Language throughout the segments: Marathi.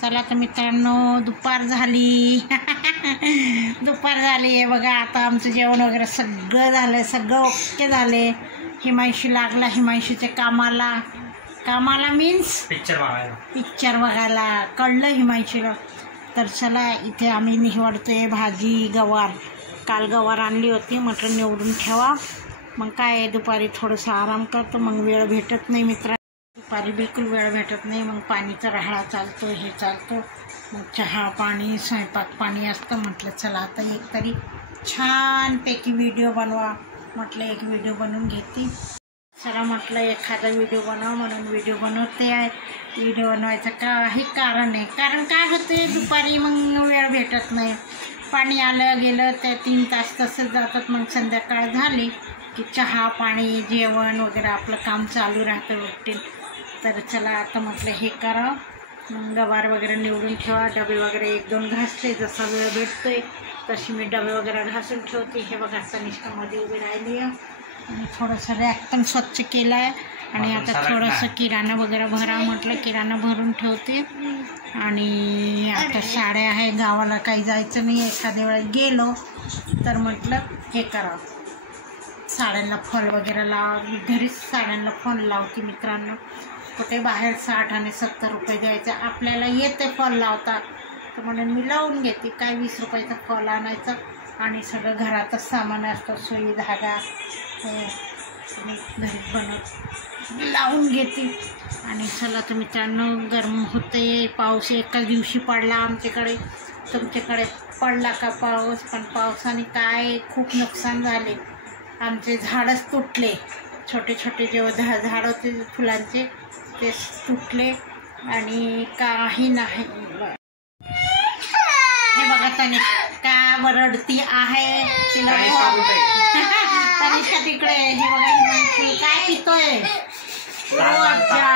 चला तर मित्रांनो, दुपार झाली. दुपार झाली आहे बघा. आता आमचं जेवण वगैरे सगळं झालं, सगळं ओके झाले. हिमांशी लागला हिमांशीच्या कामाला मीन्स पिक्चर बघायला कळलं हिमांशीला. तर चला इथे आम्ही निवडतोय भाजी गवार. काल गवार आणली होती, म्हटलं निवडून ठेवा. मग काय दुपारी थोडंसं आराम करतो, मग वेळ भेटत नाही मित्रांनो. दुपारी बिलकुल वेळ भेटत नाही. मग पाणीचा राहाळा चालतो, हे चालतो, मग चहा पाणी स्वयंपाक पाणी असतं. म्हटलं चला आता एक तरी छानपैकी व्हिडिओ बनवा. म्हटलं एक व्हिडिओ बनवून घेते. चला म्हटलं एखादा व्हिडिओ बनवा म्हणून व्हिडिओ बनवते आहे. व्हिडिओ बनवायचं काही कारण आहे. कारण काय होते, दुपारी मग वेळ भेटत नाही. पाणी आलं गेलं ते 3 तास तसंच जातात. मग संध्याकाळ झाली की चहा पाणी जेवण वगैरे आपलं काम चालू राहतं रुटीन. तर चला आता म्हटलं हे करा. मग गवार वगैरे निवडून ठेवा. डबे वगैरे 1-2 घासते. जसा वेळ भेटतोय तशी मी डबे वगैरे घासून ठेवते. हे बघा तनिष्कामध्ये उभी राहिली आहे आणि थोडंसं रॅक पण स्वच्छ केलं आहे. आणि आता थोडंसं किराणा वगैरे भरा म्हटलं, किराणा भरून ठेवते. आणि आता साड्या आहे, गावाला काही जायचं नाही. एखाद्या वेळेस गेलो तर म्हटलं हे करावं, साड्यांना फॉल वगैरे लावा. मी घरीच साड्यांना फॉल लावते मित्रांनो. कुठे बाहेर 60 आणि 70 रुपये द्यायचे, आपल्याला येते फॉल लावता. तर म्हणून मी लावून घेते. काय 20 रुपयाचा फॉल आणायचा आणि सगळं घरातच सामान असतं, सुई धागा हे मी घरीच बनवत लावून घेते. आणि चला तर मित्रांनो, गरम होते. पाऊस एकाच दिवशी पडला आमच्याकडे. तुमच्याकडे पडला का पाऊस? पण पावसाने काय खूप नुकसान झाले. आमचे झाडच तुटले. छोटे छोटे जेव्हा झाड होते फुलांचे ते तुटले आणि काही नाही. हे बघा तनिष्का रडती आहे. तिला तनिष्का तिकडे हे बघा काय पितोय, रोअफजा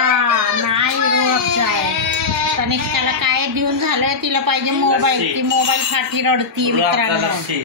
नाही, रोअफजा आहे. तनिष्काला काय देऊन झालंय, तिला पाहिजे मोबाईल. ती मोबाईलसाठी रडती मित्रांनो.